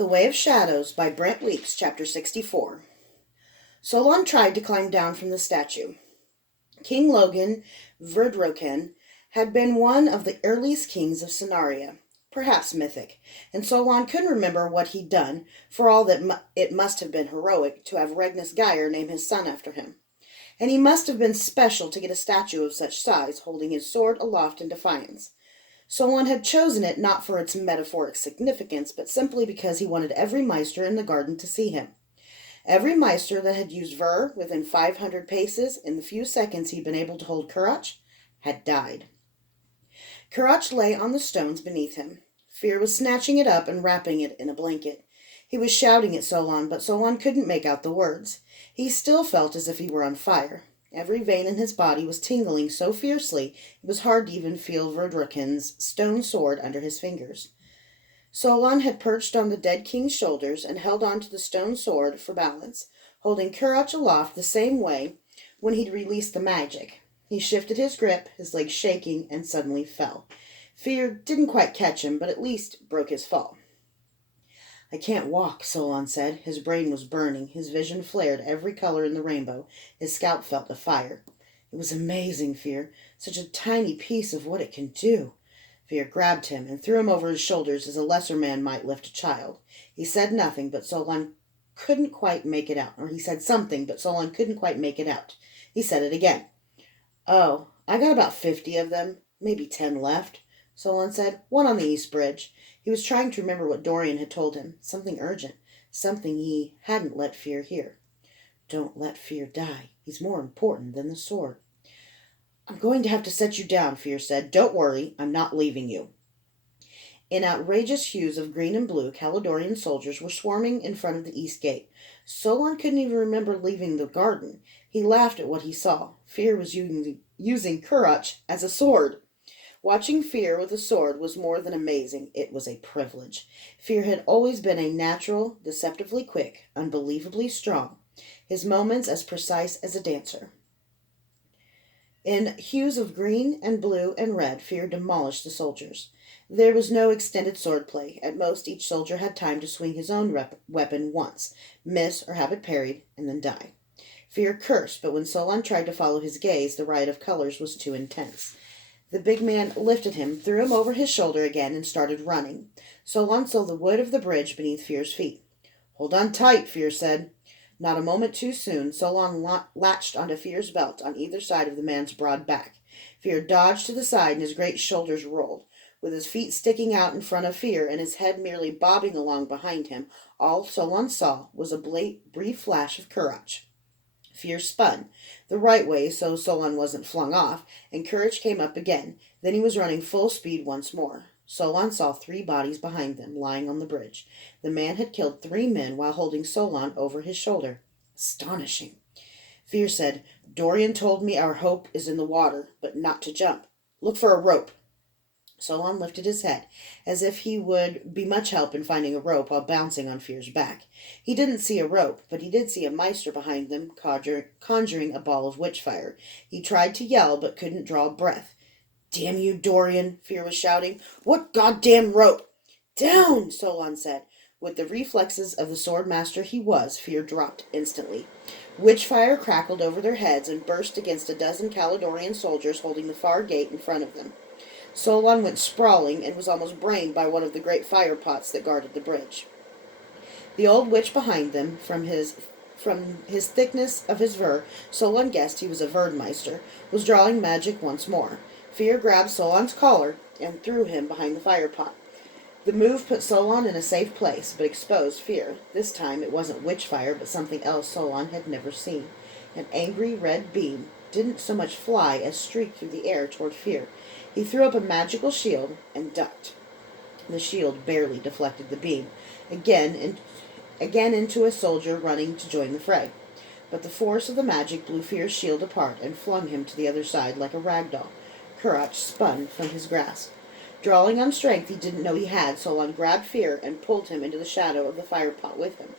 The Way of Shadows by Brent Chapter 64. Solon tried to climb down from the statue. King Logan Verdroken had been one of the earliest kings of Scenaria, perhaps mythic, and Solon couldn't remember what he'd done, for all that it must have been heroic to have Regnus Geir name his son after him. And he must have been special to get a statue of such size, holding his sword aloft in defiance. Solon had chosen it not for its metaphoric significance, but simply because he wanted every Meister in the garden to see him. Every Meister that had used Ver within 500 paces in the few seconds he'd been able to hold Kurach had died. Kurach lay on the stones beneath him. Fear was snatching it up and wrapping it in a blanket. He was shouting at Solon, but Solon couldn't make out the words. He still felt as if he were on fire. Every vein in his body was tingling so fiercely it was hard to even feel Verdroken's stone sword under his fingers. Solon had perched on the dead king's shoulders and held on to the stone sword for balance, holding Kurach aloft the same way when he'd released the magic. He shifted his grip, his legs shaking, and suddenly fell. Fear didn't quite catch him, but at least broke his fall. "I can't walk," Solon said. His brain was burning. His vision flared every color in the rainbow. His scalp felt afire. It was amazing, Fear. Such a tiny piece of what it can do. Fear grabbed him and threw him over his shoulders as a lesser man might lift a child. He said nothing, but Solon couldn't quite make it out. Or he said something, but Solon couldn't quite make it out. He said it again. "Oh, I got about 50 of them. Maybe 10 left," Solon said. "One on the East Bridge." He was trying to remember what Dorian had told him. Something urgent. Something he hadn't let Fear hear. "Don't let Fear die. He's more important than the sword." "I'm going to have to set you down," Fear said. "Don't worry. I'm not leaving you." In outrageous hues of green and blue, Caledonian soldiers were swarming in front of the east gate. Solon couldn't even remember leaving the garden. He laughed at what he saw. Fear was using Kurach as a sword. Watching Fear with a sword was more than amazing. It was a privilege. Fear had always been a natural, deceptively quick, unbelievably strong. His moments as precise as a dancer. In hues of green and blue and red, Fear demolished the soldiers. There was no extended swordplay. At most, each soldier had time to swing his own weapon once, miss or have it parried, and then die. Fear cursed, but when Solon tried to follow his gaze, the riot of colors was too intense. The big man lifted him, threw him over his shoulder again, and started running. Solon saw the wood of the bridge beneath Fear's feet. "Hold on tight," Fear said. Not a moment too soon, Solon latched onto Fear's belt on either side of the man's broad back. Fear dodged to the side, and his great shoulders rolled. With his feet sticking out in front of Fear and his head merely bobbing along behind him, all Solon saw was a brief flash of Kurach. Fear spun the right way so Solon wasn't flung off, and Courage came up again. Then he was running full speed once more. Solon saw 3 bodies behind them, lying on the bridge. The man had killed 3 men while holding Solon over his shoulder. Astonishing. Fear said, "Dorian told me our hope is in the water, but not to jump. Look for a rope." Solon lifted his head, as if he would be much help in finding a rope while bouncing on Fear's back. He didn't see a rope, but he did see a Meister behind them, conjuring a ball of witchfire. He tried to yell, but couldn't draw breath. "Damn you, Dorian," Fear was shouting. "What goddamn rope?" "Down," Solon said. With the reflexes of the sword master he was, Fear dropped instantly. Witchfire crackled over their heads and burst against a dozen Caledonian soldiers holding the far gate in front of them. Solon went sprawling and was almost brained by one of the great fire pots that guarded the bridge. The old witch behind them, from his thickness of his Ver, Solon guessed he was a Verdmeister, was drawing magic once more. Fear grabbed Solon's collar and threw him behind the fire pot. The move put Solon in a safe place, but exposed Fear. This time it wasn't witchfire, but something else Solon had never seen. An angry red beam didn't so much fly as streak through the air toward Fear. He threw up a magical shield and ducked. The shield barely deflected the beam, again into a soldier running to join the fray. But the force of the magic blew Fear's shield apart and flung him to the other side like a rag doll. Kurach spun from his grasp. Drawing on strength he didn't know he had, Solon grabbed Fear and pulled him into the shadow of the fire pot with him.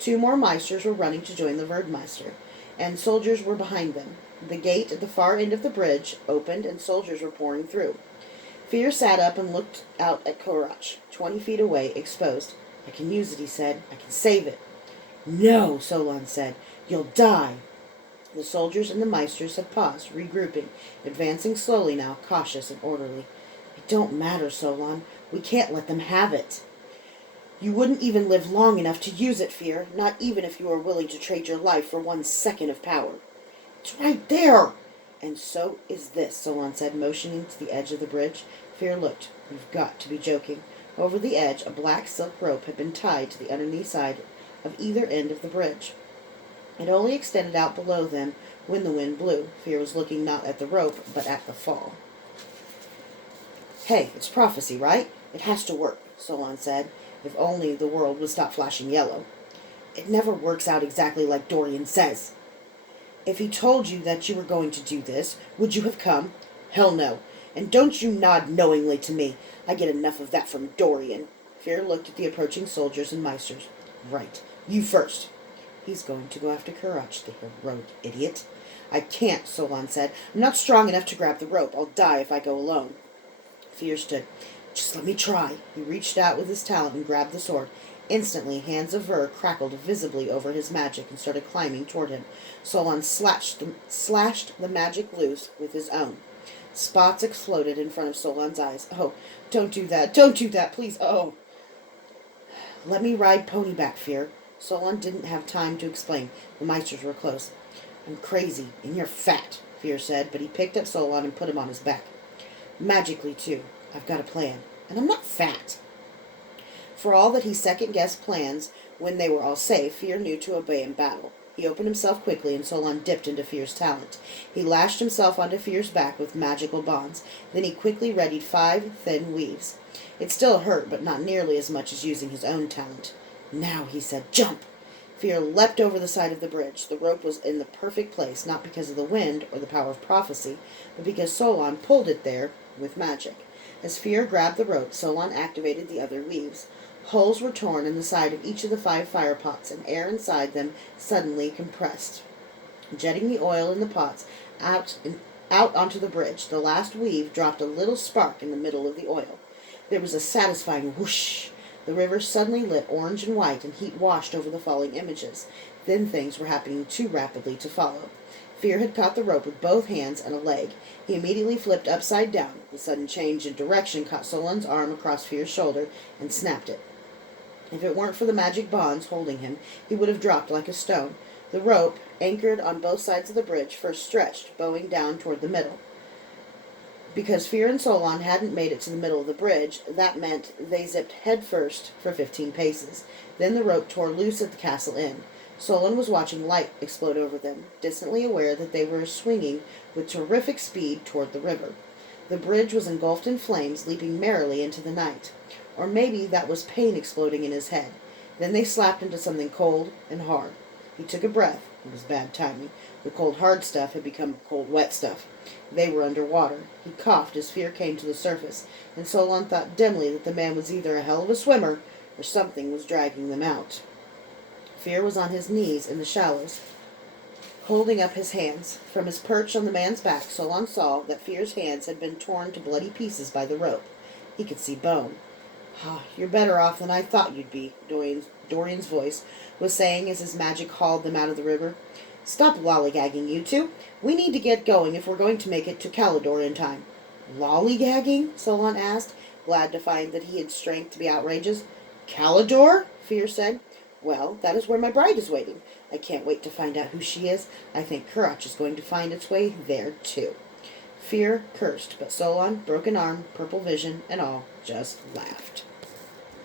2 more Meisters were running to join the Verdmeister, and soldiers were behind them. The gate at the far end of the bridge opened, and soldiers were pouring through. Fear sat up and looked out at Kurach, 20 feet away, exposed. I can use it, he said. I can save it. No, Solon said. You'll die. The soldiers and the maesters had paused, regrouping, advancing slowly now, cautious and orderly. It don't matter, Solon. We can't let them have it. You wouldn't even live long enough to use it, Fear, not even if you were willing to trade your life for 1 second of power. It's right there. And so is this, Solon said, motioning to the edge of the bridge. Fear looked. You've got to be joking. Over the edge, a black silk rope had been tied to the underneath side of either end of the bridge. It only extended out below them when the wind blew. Fear was looking not at the rope, but at the fall. Hey, it's prophecy, right? It has to work, Solon said. If only the world would stop flashing yellow. It never works out exactly like Dorian says. If he told you that you were going to do this, would you have come? Hell no. And don't you nod knowingly to me. I get enough of that from Dorian. Fear looked at the approaching soldiers and maesters. Right. You first. He's going to go after Karach, the heroic idiot. I can't, Solon said. I'm not strong enough to grab the rope. I'll die if I go alone. Fear stood. Just let me try. He reached out with his talent and grabbed the sword. Instantly, hands of Ver crackled visibly over his magic and started climbing toward him. Solon slashed the magic loose with his own. Spots exploded in front of Solon's eyes. Oh, don't do that. Don't do that, please. Oh. Let me ride ponyback, Fear. Solon didn't have time to explain. The Meisters were close. I'm crazy, and you're fat, Fear said, but he picked up Solon and put him on his back. Magically, too. I've got a plan, and I'm not fat. For all that he second-guessed plans when they were all safe, Fear knew to obey in battle. He opened himself quickly, and Solon dipped into Fear's talent. He lashed himself onto Fear's back with magical bonds. Then he quickly readied 5 thin weaves. It still hurt, but not nearly as much as using his own talent. Now, he said, jump! Fear leapt over the side of the bridge. The rope was in the perfect place, not because of the wind or the power of prophecy, but because Solon pulled it there with magic. As Fear grabbed the rope, Solon activated the other weaves. Holes were torn in the side of each of the 5 fire pots, and air inside them suddenly compressed, jetting the oil in the pots out onto the bridge. The last weave dropped a little spark in the middle of the oil. There was a satisfying whoosh. The river suddenly lit orange and white, and heat washed over the falling images. Then things were happening too rapidly to follow. Fear had caught the rope with both hands and a leg. He immediately flipped upside down. The sudden change in direction caught Solon's arm across Fear's shoulder and snapped it. If it weren't for the magic bonds holding him, he would have dropped like a stone. The rope, anchored on both sides of the bridge, first stretched, bowing down toward the middle. Because Fear and Solon hadn't made it to the middle of the bridge, that meant they zipped head first for 15 paces. Then the rope tore loose at the castle end. Solon was watching light explode over them, distantly aware that they were swinging with terrific speed toward the river. The bridge was engulfed in flames, leaping merrily into the night. Or maybe that was pain exploding in his head. Then they slapped into something cold and hard. He took a breath. It was bad timing. The cold, hard stuff had become cold, wet stuff. They were under water. He coughed as Fear came to the surface, and Solon thought dimly that the man was either a hell of a swimmer or something was dragging them out. Fear was on his knees in the shallows, holding up his hands. From his perch on the man's back, Solon saw that Fear's hands had been torn to bloody pieces by the rope. He could see bone. You're better off than I thought you'd be, Dorian's voice was saying as his magic hauled them out of the river. Stop lollygagging, you two. We need to get going if we're going to make it to Calidor in time. Lollygagging? Solon asked, glad to find that he had strength to be outrageous. Calidor? Fear said. Well, that is where my bride is waiting. I can't wait to find out who she is. I think Karach is going to find its way there, too. Fear cursed, but Solon, broken arm, purple vision, and all, just laughed.